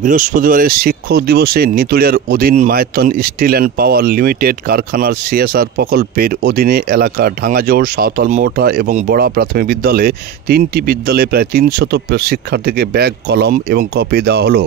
বৃহস্পতিবারের শিক্ষক দিবসে নিতুড়িয়ার অধীন Maithon steel and power limited কারখানার সিএসআর প্রকল্পের অধীনে এলাকা ঢাঙ্গাজোড়, সাঁওতাল মোটা এবং বড়া প্রাথমিক বিদ্যালয়ে 3টি বিদ্যালয়ে প্রায় 300 শিক্ষার্থীকে ব্যাগ, কলম এবং কপি দেওয়া হলো।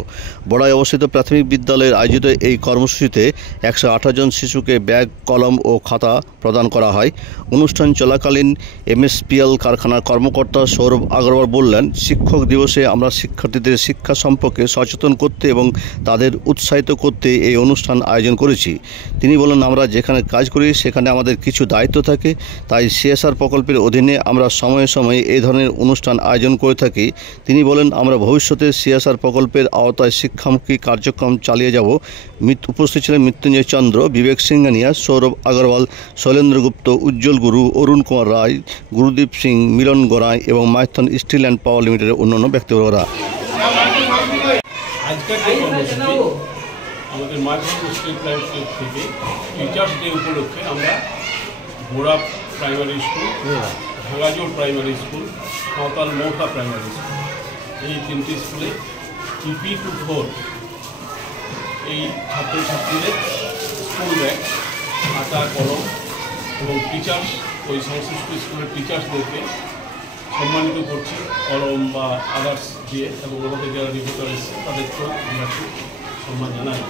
বড়ায় অবস্থিত প্রাথমিক বিদ্যালয়ের আয়োজিত এই কর্মসূচিতে 118 জন শিশুকে ব্যাগ, কলম ও খাতা প্রদান করা হয়। অনুষ্ঠান চলাকালীন এমএসপিএল কারখানার কর্মকর্তা সৌরভ আগরওয়াল বললেন, শিক্ষক দিবসে আমরা শিক্ষার্থীদের শিক্ষা সম্পর্কে সচেতন করতে এবং তাদের উৎসাহিত করতে এই অনুষ্ঠান আয়োজন করেছি। তিনি বলেন, আমরা যেখানে কাজ করি সেখানে আমাদের কিছু দায়িত্ব থাকে, তাই সিএসআর প্রকল্পের অধীনে আমরা সময়ে সময়ে এই ধরনের অনুষ্ঠান আয়োজন করে থাকি। তিনি বলেন, আমরা ভবিষ্যতে সিএসআর প্রকল্পের আওতায় শিক্ষামুখী কার্যক্রম চালিয়ে যাব। উপস্থিত ছিলেন মৃত্যুঞ্জয় চন্দ্র, বিবেক সিংহানিয়া, সৌরভ আগরওয়াল, শৈলেন্দ্র গুপ্ত, উজ্জ্বল গুরু, অরুণ কুমার রায়, গুরুদীপ সিং, মিলন গোড়াই এবং মাইথন স্টিল অ্যান্ড পাওয়ার লিমিটেডের অন্যান্য ব্যক্তিবর্গরা। আজকের যে কর্মসূচি আমাদের মাইথন স্টিল প্ল্যান্ট থেকে টিচার্স ডে উপলক্ষে আমরা Gora primary school, Dhangajor primary school, Santal Mota primary school, এই 3টি স্কুলে ইপি টু 4 এই ছাত্রছাত্রীদের স্কুল ব্যাগ, খাতা, কলম এবং টিচার্স, ওই সংশ্লিষ্ট স্কুলের টিচার্সদেরকে সম্মানিত করছি কলম বা আদার্স দিয়ে, এবং আমাদের যারা রিপোর্টার এসছে তাদেরকেও আমরা সম্মান জানাই।